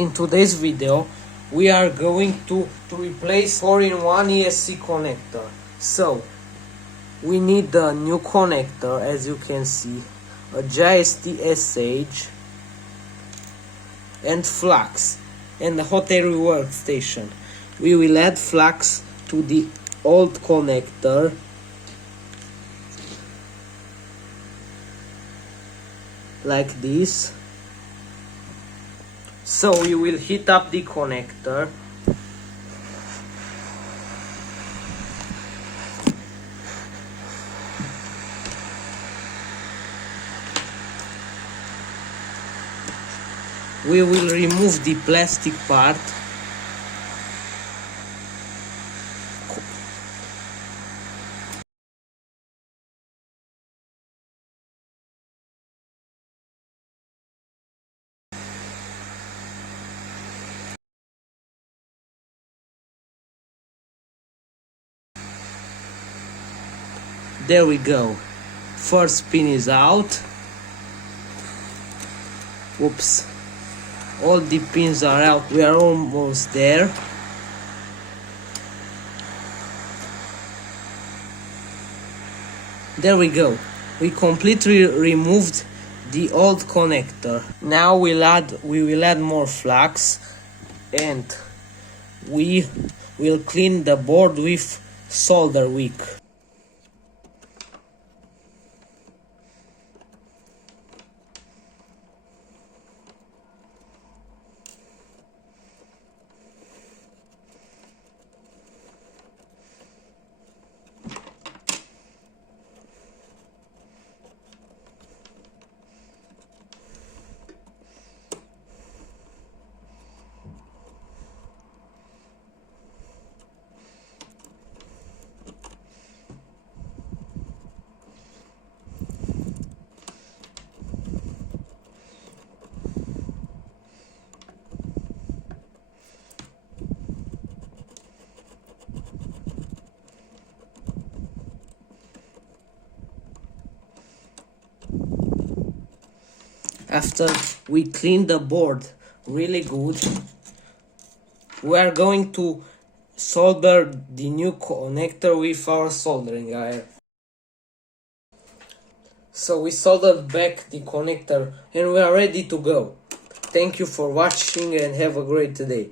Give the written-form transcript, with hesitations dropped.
In today's video we are going to replace 4-in-1 ESC connector. So we need a new connector, as you can see, a JST SH and flux and a hot air rework station. We will add flux to the old connector like this. So we will heat up the connector. We will remove the plastic part. There we go. First pin is out. Oops. All the pins are out. We are almost there. There we go. We completely removed the old connector. Now we will add more flux and we will clean the board with solder wick. After we clean the board really good, we are going to solder the new connector with our soldering iron. So we soldered back the connector and we are ready to go. Thank you for watching and have a great day.